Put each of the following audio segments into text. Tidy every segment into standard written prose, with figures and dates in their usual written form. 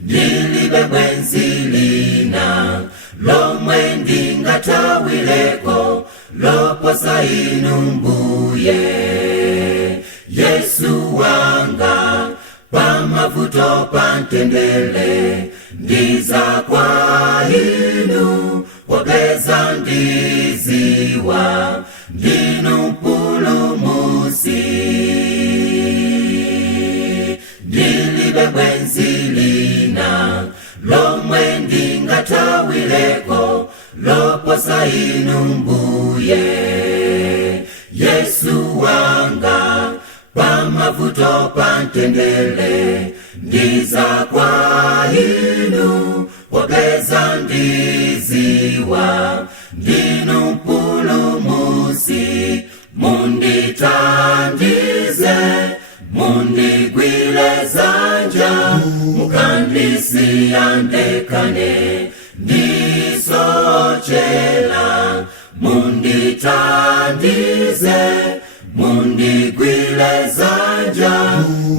Ndilibe bwenzi lina lomwe ndingatawileko loposa inu Mbuye. Yesu wanga pamavuto pantendele ndiza kwa inu popeza ndiziwa ndinu mpulumutsi. Ndilibe bwenzi lina lomwe ndingatawileko loposa inu Mbuye. Yesu wanga pamavuto pantendele ndiza kwa inu popeza ndiziwa ndinu mpulumutsi. Munditandize, mundigwire dzanja, mukandisiya ndekane ndisochela. Munditandize, mundigwire dzanja,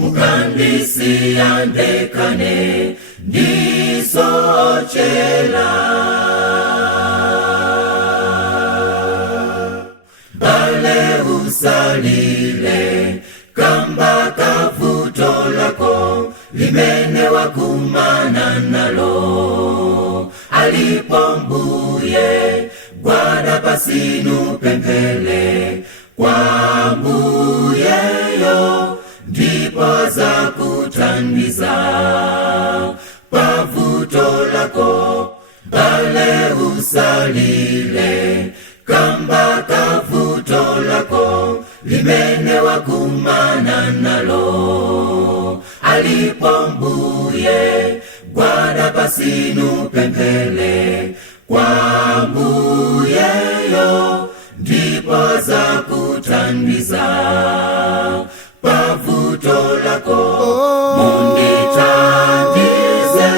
mukandisiya ndekane ndisochela. Bale usalile kamba kavuto lako limene wakumana nalo. Alipo Mbuye gwada pasinu pempele kwa Mbuyeyo ndipo zakutandiza pavuto lako. Bale usalile kamba kavuto lako limene wakumana nalo. Alipo Mbuye gwada pasinu pempele kwa Mbuyeyo ndipo zakutandiza pavuto lako. Munditandize,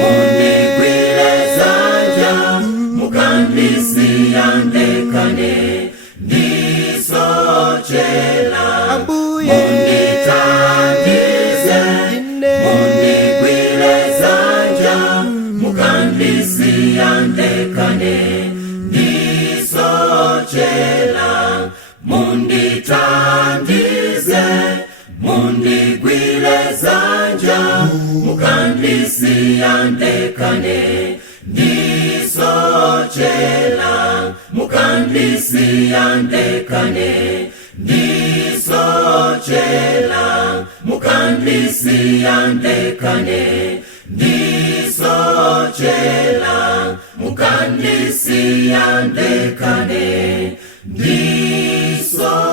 mundigwire dzanja, mukandisiya ndekane ndisochela. Munditandize, mundigwire dzanja, mukandisiya ndekane ndisochela. Munditandize, mundigwire dzanja, mukandisiya ndekane ndisochela. Mukandisiya ndekane ndisochela. Mukandisiya ndekane ndisochela. Mukandisiya ndekane ndisochela.